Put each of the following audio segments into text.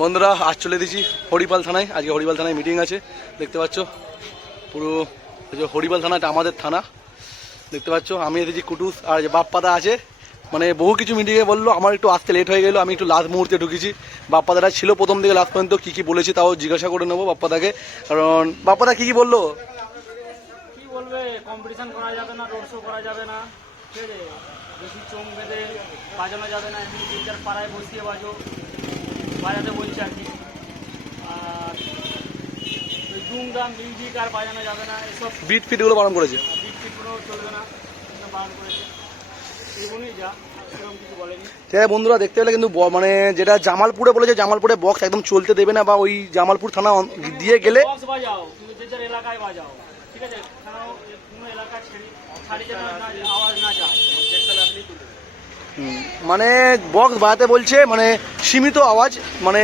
বন্ধুরা আজ চলে দিয়েছি হরিপাল থানায়। আজকে হরিপাল থানায় মিটিং আছে, দেখতে পাচ্ছ পুরো হরিপাল থানাটা আমাদের থানা, দেখতে পাচ্ছ। আমি এসেছি কুটুস আর যে বাপ্পাদা আছে, মানে বহু কিছু মিটিংয়ে বললো, আমার একটু আসতে লেট হয়ে গেলো, আমি একটু লাস্ট মুহূর্তে ঢুকেছি। বাপ্পাদাটা ছিল প্রথম থেকে লাস্ট পর্যন্ত, কী কী বলেছি তাও জিজ্ঞাসা করে নেবো বাপ্পাদাকে, কারণ বাপ্পাদা কী কী বললো। কি বলবে, কম্পিটিশন করা যাবে না, রোড শো করা যাবে না, ঠিক আছে, বেশি চোখ বেঁধে বাজানো যাবে না, এমনি তিন চার পাড়ায় বসিয়ে বাজাতে বলছে আর কি। আর ওই দুমদাম মিউজিক আর বাজানো যাবে না, এসব বিট ফিটগুলো বারণ করেছে, বিট ফিটগুলো চলবে না, এটা বারণ করেছে। এগুলোই যা, সেরকম কিছু বলেনি। ঠিক আছে বন্ধুরা, দেখতে পেলে কিন্তু মানে যেটা জামালপুরে বলেছে, জামালপুরে বক্স একদম চলতে দেবে না, বা ওই জামালপুর থানা দিয়ে গেলে বক্স বাজাও, তুমি যে যার এলাকায় বাজাও, ঠিক আছে, কোনো এলাকা ছাড়ি যেন আওয়াজ না যায়। মানে বক্স বাজাতে বলছে, মানে সীমিত আওয়াজ, মানে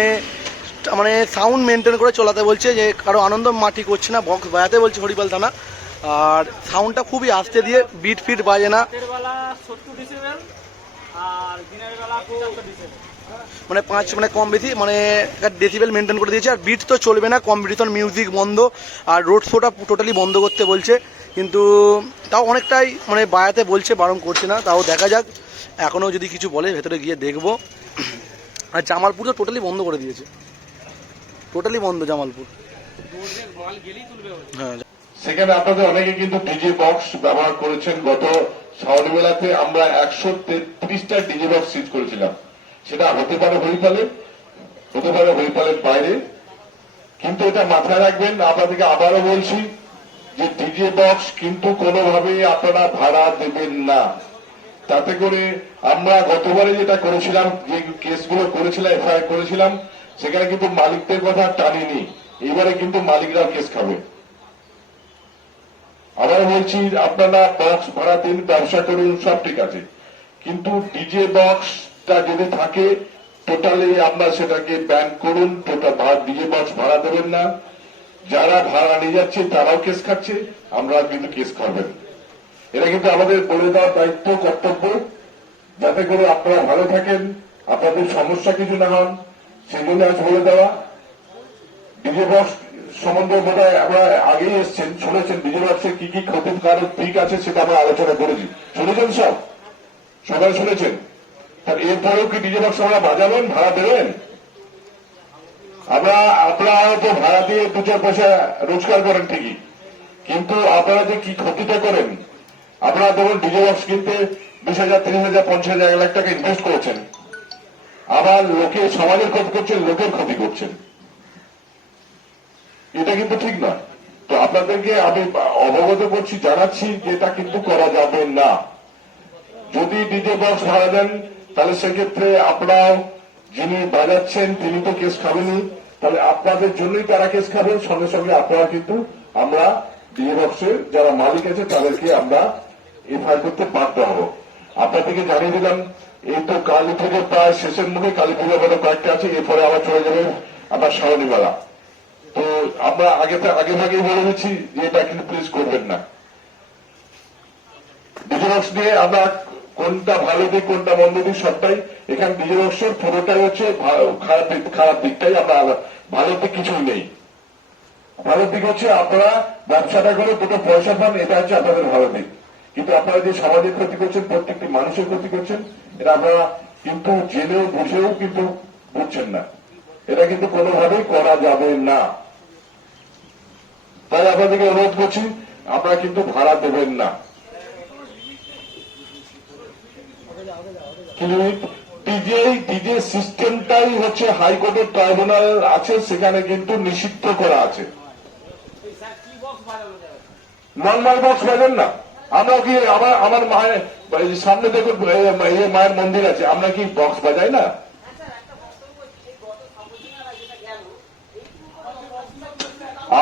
মানে সাউন্ড মেনটেন করে চলাতে বলছে, যে কারো আনন্দ মাটি করছে না, বক্স বাজাতে বলছে হরিপাল থানা। আর সাউন্ডটা খুবই আস্তে দিয়ে, বিট ফিট বাজে না, রাতের বেলা 70 ডেসিবেল আর দিনের বেলা 75 ডেসিবেল, মানে মানে কম বেশি, মানে ডেসিবেল মেনটেন করে দিয়েছে। আর বিট তো চলবে না, কম্পিটিশন মিউজিক বন্ধ, আর রোড শোটা টোটালি বন্ধ করতে বলছে। কিন্তু তাও অনেকটাই মানে বাজাতে বলছে, বারণ করছে না। তাও দেখা যাক, এখনও যদি কিছু বলে ভেতরে গিয়ে দেখবো। আর জামালপুর তো টোটালি বন্ধ করে দিয়েছে, টোটালি বন্ধ জামালপুর। হ্যাঁ, সেখানে আপনাদের অনেকে কিন্তু ডিজে বক্স ব্যবহার করেছেন। গত সকালবেলাতে আমরা 133টা ডিজে বক্স সিজ করেছিলাম। সেটা হতে পারে হরিপালে, হতে পারে হরিপালের বাইরে, কিন্তু এটা মাথায় রাখবেন। আপনাদেরকে আবারও বলছি যে ডিজে বক্স কিন্তু কোনোভাবেই আপনারা ভাড়া দেবেন না। তাতে করে আমরা গতবারে যেটা করেছিলাম, যে কেসগুলো করেছিলাম, এফআইআর করেছিলাম, সেখানে কিন্তু মালিকদের কথা টানিনি। এবারে কিন্তু মালিকরাও কেস খাবে। আবার বলছি, আপনারা বক্স ভাড়া দিন, ব্যবসা করুন, সব ঠিক আছে, কিন্তু ডিজে বক্সটা যদি থাকে টোটালি আপনারা সেটাকে ব্যান করুন। টোটাল ডিজে বক্স ভাড়া দেবেন না। যারা ভাড়া নিয়ে যাচ্ছে তারাও কেস খাচ্ছে, আমরা কিন্তু কেস খাবেন। এটা কিন্তু আমাদের বলে দেওয়ার দায়িত্ব, কর্তব্য, যাতে করে আপনারা ভালো থাকেন, আপনাদের সমস্যা কিছু না হন, সেই জন্য আজ বলে দেওয়া। ডিজে বক্স সম্বন্ধে বোধ হয় আমরা আগেই এসছেন, শুনেছেন ডিজে বক্সের কি কি ক্ষতিকারক দিক আছে, সেটা আমরা আলোচনা করেছি। শুনেছেন সব, সবাই শুনেছেন। তার এরপরেও কি ডিজে বক্স আমরা বাজাবেন, ভাড়া দেবেন? আপনারা তো ভাড়া দিয়ে 2-4 পয়সা রোজগার করেন ঠিকই, কিন্তু আপনারা যে কি ক্ষতিটা করেন। আপনারা ধরুন ডিজে বক্স কিনতে 20,000, 30,000, 50,000, 1 লাখ টাকা ইনভেস্ট করেছেন, আবার লোকে সমাজের ক্ষতি করছেন, লোকের ক্ষতি করছেন। এটা কিন্তু ঠিক নয়। তো আপনাদেরকে আমি অবগত করছি, জানাচ্ছি যে এটা কিন্তু করা যাবে না। যদি ডিজে বক্স ভাড়া দেন, তাহলে সেক্ষেত্রে আপনারাও, যিনি বাজাচ্ছেন তিনি তো কেস খাবেনই, তাহলে আপনাদের জন্যই তারা কেস খাবেন। সঙ্গে সঙ্গে আপনারা কিন্তু, আমরা ডিজে বক্সের যারা মালিক আছে তাদেরকে আমরা এফআইআর করতে বাধ্য হব। আপনাদেরকে জানিয়ে দিলাম, এই তো কালী পুজো প্রায় শেষের মুখে, কালী পুজো বলে কয়েকটা আছে, এরপরে আবার চলে যাবে আবার শ্রাবণী মেলা। তো আমরা আগে ভাগেই বলে দিচ্ছি যে এটা কিন্তু প্লিজ করবেন না। ডিজে বক্স নিয়ে আমরা কোনটা ভালো দিক কোনটা মন্দ দিক সবটাই, এখানে ডিজে বক্সের পুরোটাই হচ্ছে খারাপ দিকটাই, আমরা ভালো দিক কিছুই নেই। ভালো দিক হচ্ছে আপনারা ব্যবসাটা করে দুটো পয়সা পান, এটা হচ্ছে আপনাদের ভালো দিক। কিন্তু আপনারা যে সমাজের ক্ষতি করছেন, প্রত্যেকটি মানুষের ক্ষতি করছেন, এটা আপনারা কিন্তু জেনেও বুঝেও কিন্তু বুঝছেন না। এটা কিন্তু কোনোভাবেই করা যাবে না। তাই আপনাদেরকে অনুরোধ করছি, আপনারা কিন্তু ভাড়া দেবেন না। ডিজে সিস্টেমটাই হচ্ছে হাইকোর্টের ট্রাইব্যুনাল আছে, সেখানে কিন্তু নিষিদ্ধ করা আছে। নর্মাল বক্স বাজান না। আমরা কি আমার মায়ের সামনে দেখুন মায়ের মন্দির আছে, আমরা কি বক্স বাজাই না?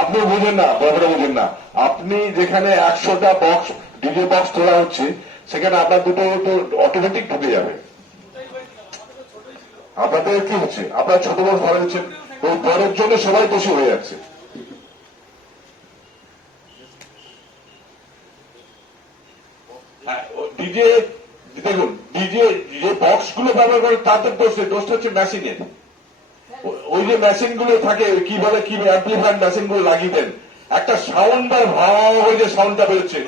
আপনি বুঝেন না, ব্যাপারটা বুঝেন না। আপনি যেখানে 100টা বক্স ডিজে বক্স তোলা হচ্ছে, সেখানে আপনার দুটো তো অটোমেটিক ঢুকে যাবে। আপনাদের কি হচ্ছে, আপনারা ছোট বক্স ধরে হচ্ছেন, ওই বরের জন্য সবাই দোষী হয়ে যাচ্ছে। ডিজে দেখুন, ডিজে যে বক্স গুলো ব্যবহার করে তাদের দোষটা হচ্ছে মেশিনের। ওই যে মেশিন গুলো থাকে কি বলে কি অ্যাম্পলিফায়ার মেশিন গুলো লাগিয়ে দেন, একটা সাউন্ড বার ভাওয়া হয়ে যে সাউন্ডটা বেরোচ্ছে।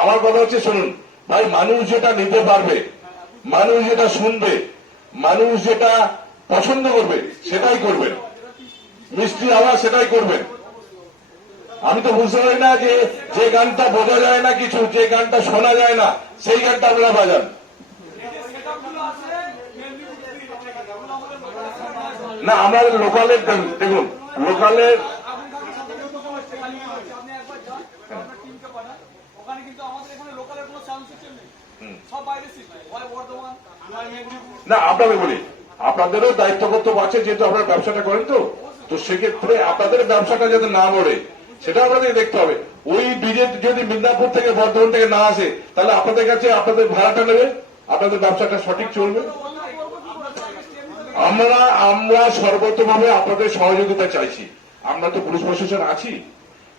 আমার কথা হচ্ছে শুনুন ভাই, মানুষ যেটা নিতে পারবে, মানুষ যেটা শুনবে, মানুষ যেটা পছন্দ করবে সেটাই করবেন, মিষ্টি আওয়াজ সেটাই করবেন। আমি তো বুঝতে পারি না যে যে গানটা বোঝা যায় না কিছু, যে গানটা শোনা যায় না সেই গানটা আপনারা বাজান। না আমাদের লোকালের দেখুন, লোকালের ওখানে কিন্তু আমাদের এখানে লোকালের কোনো সাউন্ড সিস্টেম নেই, সব বাইরে সিস্টেম, হয় বর্ধমান, হয় মেদিনীপুর। না আপনাকে বলি, আপনাদেরও দায়িত্ব কর্তব্য আছে, যেহেতু আপনারা ব্যবসাটা করেন, তো সেক্ষেত্রে আপনাদের ব্যবসাটা যাতে না মরে সেটা আপনাদের দেখতে হবে। ওই ডিজে যদি মিদনাপুর থেকে বর্ধমান থেকে না আসে তাহলে আপনাদের কাছে আপনাদের ভাড়াটা নেবে, আপনাদের ব্যবসাটা সঠিক চলবে। আমরা সর্বতভাবে আপনাদের সহযোগিতা চাইছি। আমরা তো পুলিশ প্রশাসন আছি,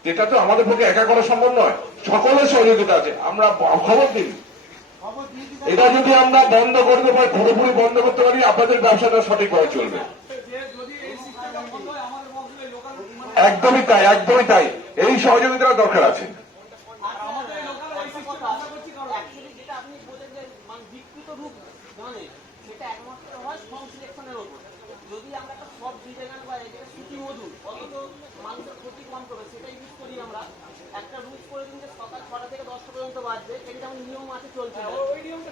যেটা তো আমাদের পক্ষে একা করা সম্ভব নয়, সকলের সহযোগিতা আছে। আমরা খবর দিন, এটা যদি আমরা বন্ধ করতে পারি, পুরোপুরি বন্ধ করতে পারি, আপনাদের ব্যবসাটা সঠিকভাবে চলবে। একদমই তাই, একদমই তাই, এই সহযোগিতার দরকার আছে। যদি আমরা একটা সব ডিজাইনার বা যেটা সুতি মধুর অথচ মানুষের ক্ষতি কম করবে সেটা ইউজ করি আমরা। একটা রুলস করে দিন যে সকাল 6টা থেকে 10টা পর্যন্ত বাজবে, এটা যেমন নিয়ম আছে চলছে।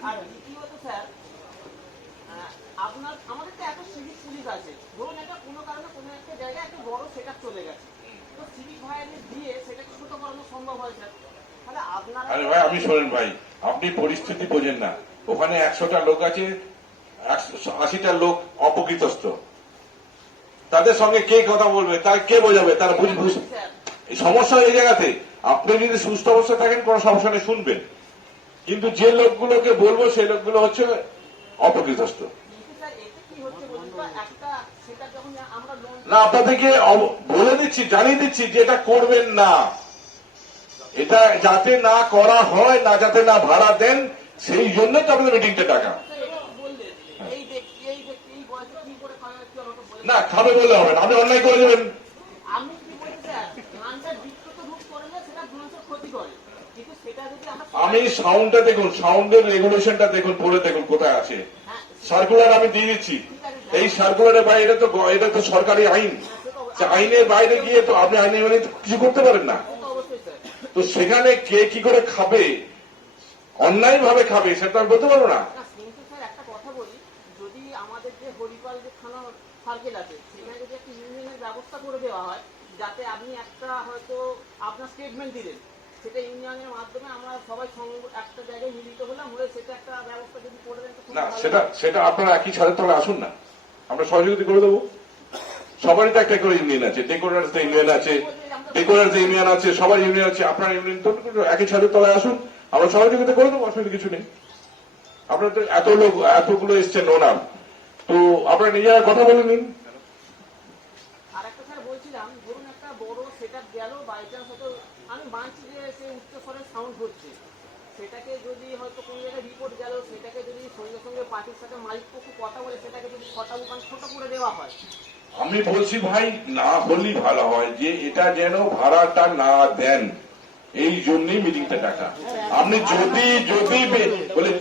আর দ্বিতীয়ত স্যার, আপনার আমাদের তো এত সিভিক পুলিশ আছে, ধরুন এটা কোনো কারণে কোনো একটা জায়গায় একটা বড় সেট চলে গেছে, তো সিভিক ভাইয়ের দিয়ে সেটাকে ছোট করানো সম্ভব হয় স্যার। তাহলে আপনারা আরে ভাই আপনি শোনেন ভাই, আপনি পরিস্থিতি বোঝেন না। ওখানে 100টা লোক আছে, 80টা লোক অপকৃতস্থ, তাদের সঙ্গে কে কথা বলবে, তার কে বোঝাবে, তারা এই সমস্যা এই জায়গাতে। আপনি যদি সুস্থ অবস্থায় থাকেন কোনো সমস্যা নেই, শুনবেন, কিন্তু যে লোকগুলোকে বলবো সেই লোকগুলো হচ্ছে অপকৃতস্থ। না আপনাদেরকে বলে দিচ্ছি, জানিয়ে দিচ্ছি যে এটা করবেন না, এটা যাতে না করা হয়, না যাতে না ভাড়া দেন, সেই জন্যই তো আপনাদের মিটিংটা ডাকা। না খাবে বললে হবে না, আপনি অন্যায় করে দেবেন। আমি সাউন্ডটা দেখুন, সাউন্ডের রেগুলেশনটা দেখুন, পড়ে দেখুন কোথায় আছে। সার্কুলার আমি দিয়ে দিচ্ছি, এই সার্কুলারের বাইরে এটা তো সরকারি আইন, আইনের বাইরে গিয়ে তো আপনি আইনের মানে কিছু করতে পারেন না। তো সেখানে কে কি করে খাবে, অন্যায় ভাবে খাবে, সেটা আমি বলতে পারবো না। একটা কথা বলি, যদি আমাদের যে হরিপাল যে থানা সার্কেল আছে সেখানে যদি একটা ইউনিয়নের ব্যবস্থা করে দেওয়া হয়, যাতে আপনি একটা হয়তো আপনার স্টেটমেন্ট দিলেন, সেটা ইউনিয়নের মাধ্যমে আমরা সবাই একটা জায়গায় মিলিত হলাম, হয়ে সেটা একটা ব্যবস্থা যদি করে দেন। না সেটা আপনারা একই ছাদের তলে আসুন না, আমরা সহযোগিতা করে দেবো। সবারই তো একটা করে ইউনিয়ন আছে, ডেকোরেটরস ইউনিয়ন আছে, ডেকোরেটরস ইউনিয়ন আছে, সবার ইউনিয়ন আছে, আপনার ইউনিয়ন তো একই ছাদের তলে আসুন, আমরা সহযোগিতা করে দেবো, অসুবিধা কিছু নেই। আপনার তো এত লোক এতগুলো এসছেন ওনার, তো আপনারা নিজেরা কথা বলে নিন। আর একটা স্যার বলছিলাম, ধরুন একটা বড় সেটআপ গেল, বাই চান্স হয়তো আমি মানছি যে সে উচ্চস্বরের সাউন্ড হচ্ছে, সেটাকে যদি হয়তো কোনো জায়গায় রিপোর্ট গেল, সেটাকে যদি সঙ্গে সঙ্গে পার্টির সাথে মালিক পক্ষ কথা বলে সেটাকে যদি ছোট করে দেওয়া হয়। আমি বলছি ভাই, না হলেই ভালো হয়, যে এটা যেন ভাড়াটা না দেন, এই জন্যই মিটিংটা ডাকা। আপনি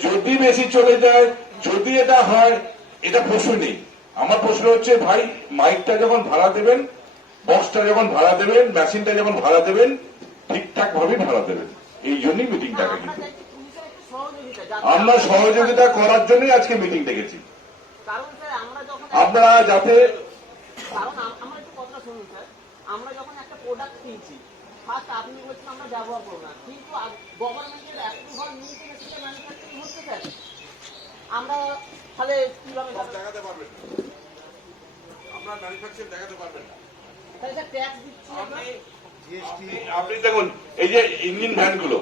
যদি বেশি চলে যায়, যদি এটা হয়, এটা প্রশ্ন নেই। আমার প্রশ্ন হচ্ছে ভাই, মাইকটা যখন ভাড়া দেবেন, বক্সটা যখন ভাড়া দেবেন, মেশিনটা যখন ভাড়া দেবেন, ঠিকঠাক ভাবে ভাড়া দেবেন, এই জন্যই মিটিং ডাকা। কিন্তু আমরা সহযোগিতা করার জন্যই আজকে মিটিং ডেকেছি, আপনারা যাতে। কারণ আমরা একটু কথা শুনুন স্যার, আমরা যখন একটা প্রোডাক্ট কিনছি, ফার্স্ট আপনি বলছেন আমরা ব্যবহার করবো না, কিন্তু গভর্নমেন্টের অ্যাপ্রুভাল নিয়ে সেটা ম্যানুফ্যাকচারিং হচ্ছে স্যার, আমরা তাহলে কিভাবে দেখাতে পারবেন? আপনার ম্যানুফ্যাকচারিং দেখাতে পারবেন না, তাহলে স্যার ট্যাক্স দিচ্ছি আপনি দেখুন এই যে ইঞ্জিন ভ্যানগুলো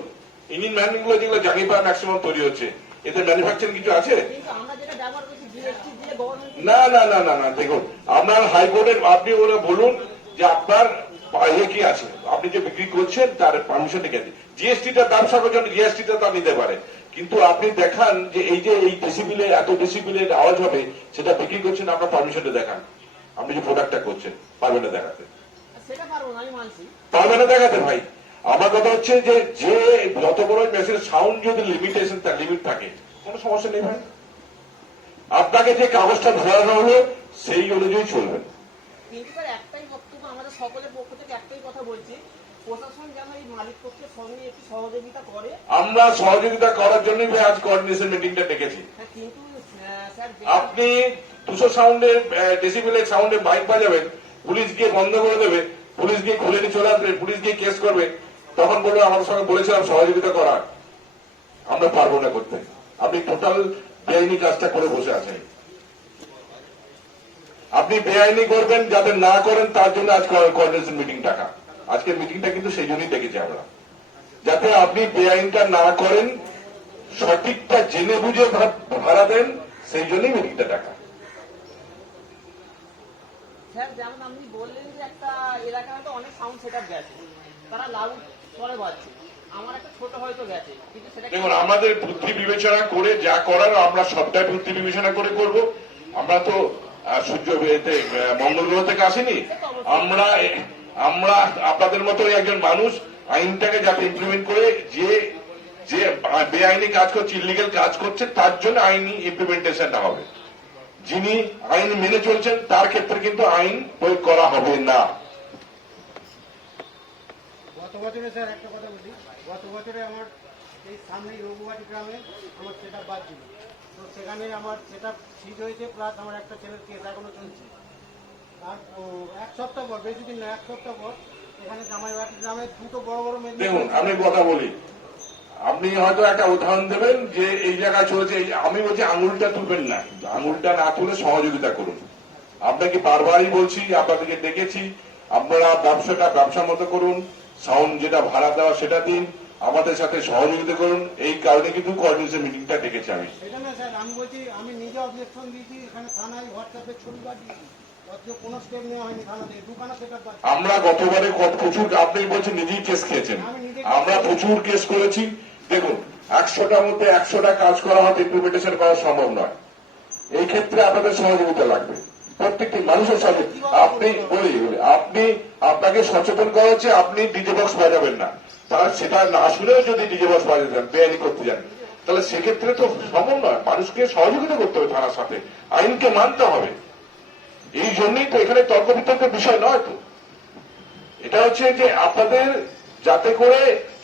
যেগুলো জানি পাওয়া ম্যাক্সিমাম তৈরি হচ্ছে, এতে ম্যানুফ্যাকচারিং কিছু আছে? কিন্তু আমরা যেটা ব্যবহার করছি জিএসটি দিয়ে গভর্নমেন্ট। না দেখুন, আপনার হাইকোর্টের আপনি ওরা বলুন যে আপনার ইয়ে কি আছে, আপনি যে বিক্রি করছেন তার পারমিশন ঠিক আছে। জিএসটিটা ব্যবসা করার জন্য জিএসটিটা তো নিতে পারে, কিন্তু আপনি দেখান যে এই ডেসিবেলে এত ডেসিবেলের আওয়াজ হবে, সেটা বিক্রি করছেন, আপনার পারমিশনটা দেখান। আপনি যে প্রোডাক্টটা করছেন পারবেন না দেখাতে, সেটা পারবো না, আমি মানছি। পারবেন না দেখাতে ভাই। আমার কথা হচ্ছে যে যত বড় মেশিন সাউন্ড যদি লিমিটেশন তার লিমিট থাকে, কোনো সমস্যা নেই ভাই। আপনাকে যে কাগজটা ধরানো হলো সেই অনুযায়ী চলবেন। কিন্তু স্যার একটাই বক্তব্য, আমাদের সকলের পক্ষ থেকে একটাই কথা বলছি, প্রশাসন যেন এই মালিক পক্ষের সঙ্গে একটু সহযোগিতা করে। আমরা সহযোগিতা করার জন্যই ভাই আজ কোঅর্ডিনেশন মিটিংটা ডেকেছি। হ্যাঁ, কিন্তু স্যার আপনি 200 সাউন্ডের ডেসিবেলের সাউন্ডে বাইক বাজাবেন, পুলিশ গিয়ে বন্ধ করে দেবে, পুলিশ গিয়ে খুলে নিয়ে চলে আসবে, পুলিশ গিয়ে কেস করবে, তখন বলবে আমাদের সঙ্গে বলেছিলাম সহযোগিতা করার, আমরা পারবো না করতে। আপনি টোটাল বেআইনি কাজটা করে বসে আছেন। আপনি বেআইনি করবেন, যাতে না করেন তার জন্য আজ কোঅর্ডিনেশন মিটিং ডাকা। আজকের মিটিংটা কিন্তু সেই জন্যই ডেকেছি আমরা, যাতে আপনি বেআইনটা না করেন, সঠিকটা জেনে বুঝে ভাড়া দেন, সেই জন্যই মিটিংটা ডাকা। স্যার যেমন আপনি বললেন যে একটা এলাকায় হয়তো অনেক সাউন্ড সেটআপ গেছে, তারা লাউড করে বাজছে, আমার একটা ছোট হয়তো গেছে, কিন্তু সেটা দেখুন, আমাদের বুদ্ধি বিবেচনা করে যা করার আমরা সবটাই বুদ্ধি বিবেচনা করে করব। আমরা তো সূর্য মঙ্গল গ্রহ থেকে আসিনি। আমরা আপনাদের মতো একজন মানুষ, আইনটাকে যাতে ইমপ্লিমেন্ট করে যে বেআইনি কাজ করছে, ইলিগাল কাজ করছে, তার জন্য আইনি ইমপ্লিমেন্টেশনটা হবে। যিনি আইন মেনে চলছেন তার ক্ষেত্রে কিন্তু আইন প্রয়োগ করা হবে না। গত বছরে স্যার একটা কথা বলি, গত বছরে আমার এই সামনেই রঘুবাটি গ্রামে আমার সেট আপ বাদ ছিল, তো সেখানে আমার সেট আপ ঠিক হয়েছে, প্লাস আমার একটা ছেলের কেস এখনো চলছে। আর এক সপ্তাহ পর, বেশি দিন না, এক সপ্তাহ পর এখানে জামাইবাটি গ্রামে দুটো বড় বড় দেখুন, আমি কথা বলি, আপনি হয়তো একটা উদাহরণ দেবেন যে এই জায়গায় চলেছে, আমি বলছি আঙুলটা তুলবেন না, আঙুলটা না তুলে সহযোগিতা করুন। আপনাকে বারবারই বলছি, আপনাদেরকে ডেকেছি, আপনারা ব্যবসাটা ব্যবসার মতো করুন, সাউন্ড যেটা ভাড়া দেওয়া সেটা দিন, আমাদের সাথে সহযোগিতা করুন। এই কারণে কিন্তু কোঅর্ডিনেশন মিটিংটা ডেকেছি আমি। সেটা না স্যার, আমি বলছি আমি নিজে অবজেকশন দিয়েছি, এখানে থানায় হোয়াটসঅ্যাপে ছবি পাঠিয়েছি, কোনো স্টেপ নেওয়া হয়নি থানা থেকে, দোকানে সেট আপ। আমরা গতবারে প্রচুর, আপনি বলছেন নিজেই কেস খেয়েছেন, আমরা প্রচুর কেস করেছি। দেখুন, 100টার মধ্যে 100টা কাজ করা হয়তো ইমপ্লিমেন্টেশন করা সম্ভব নয়। এই ক্ষেত্রে আপনাদের সহযোগিতা লাগবে, প্রত্যেকটি মানুষের সাথে। আপনাকে সচেতন করা হচ্ছে, আপনি ডিজে বক্স বাজাবেন না, তারা সেটা না শুনেও যদি ডিজে বক্স বাজাতে যান, বেআইনি করতে যান, তাহলে সেক্ষেত্রে তো সম্ভব নয়। মানুষকে সহযোগিতা করতে হবে, থানার সাথে আইনকে মানতে হবে। এই জন্যই তো এখানে তর্ক বিতর্কের বিষয় নয় তো, এটা হচ্ছে যে আপনাদের যাতে করে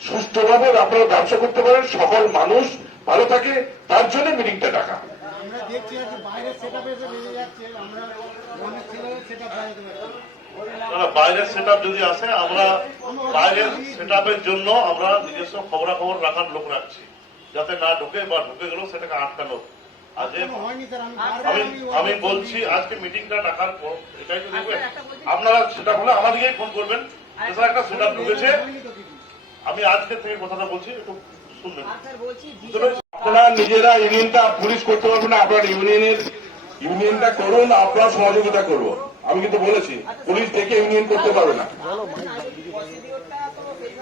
সুষ্ঠুভাবে আপনারা ব্যবসা করতে পারেন, সকল মানুষ ভালো থাকে, তার জন্য মিটিংটা ডাকা। আমরা দেখছি আর কি বাইরের সেট আপ এসে বেরিয়ে যাচ্ছে, আমরা অনেক ছেলে সেট আপ বাজাতে পারছি। বাইরের সেট আপ যদি আসে, আমরা বাইরের সেট আপের জন্য আমরা নিজস্ব খবরাখবর রাখার লোক রাখছি, যাতে না ঢোকে, বা ঢুকে গেলেও সেটাকে আটকানো। আমি বলছি আজকে মিটিংটা ডাকার পর এটাই তো দেখবেন, আপনারা সেটা হলে আমাদেরকেই ফোন করবেন, একটা সেট আপ ঢুকেছে। আমি আজকে থেকে কথাটা বলছি, একটু শুনবেন। আপনারা নিজেরা ইউনিয়নটা পুলিশ করতে পারবেন না, আপনারা ইউনিয়নটা করুন, আপনারা সহযোগিতা করবো। আমি কিন্তু বলেছি পুলিশ দেখে ইউনিয়ন করতে পারবে না।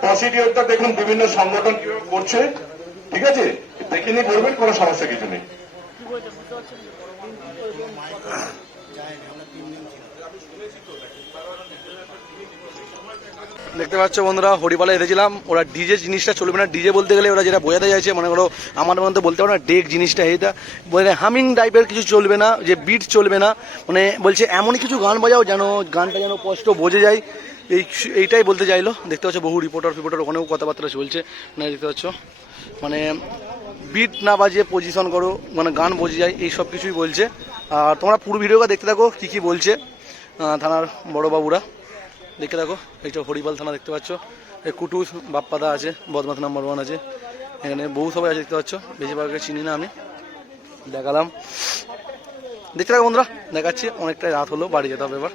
প্রসিডিওরটা দেখুন, বিভিন্ন সংগঠন কিভাবে করছে, ঠিক আছে, দেখে নিয়ে করবেন, কোনো সমস্যা কিছু নেই। দেখতে পাচ্ছ বন্ধুরা, হরিপালে এসেছিলাম, ওরা ডিজে জিনিসটা চলবে না। ডিজে বলতে গেলে ওরা যেটা বোঝাতে চাইছে, মনে করো আমার মধ্যে বলতে পারো না, ডেক জিনিসটা এইটা মানে হামিং টাইপের কিছু চলবে না, যে বিট চলবে না, মানে বলছে এমনই কিছু গান বাজাও যেন গানটা যেন স্পষ্ট বোঝে যায়, এইটাই বলতে চাইলো। দেখতে পাচ্ছ বহু রিপোর্টার ওখানেও কথাবার্তা চলছে, মানে দেখতে পাচ্ছ মানে বিট না বাজিয়ে পজিশন করো, মানে গান বোঝে যায়, এই সব কিছুই বলছে। আর তোমরা পুরো ভিডিওটা দেখতে থাকো কী কী বলছে থানার বড়োবাবুরা, দেখে থাকো। এইটা হরিপাল থানা, দেখতে পাচ্ছ কুটুস বাপ্পাদা আছে, বদমাস নাম্বার 1 আছে, এখানে বহু সবাই আছে, দেখতে পাচ্ছ। বেশিরভাগকে চিনি না আমি, দেখালাম। দেখতে থাকো বন্ধুরা, দেখাচ্ছি। অনেকটাই রাত হলো, বাড়ি যেতে হবে এবার।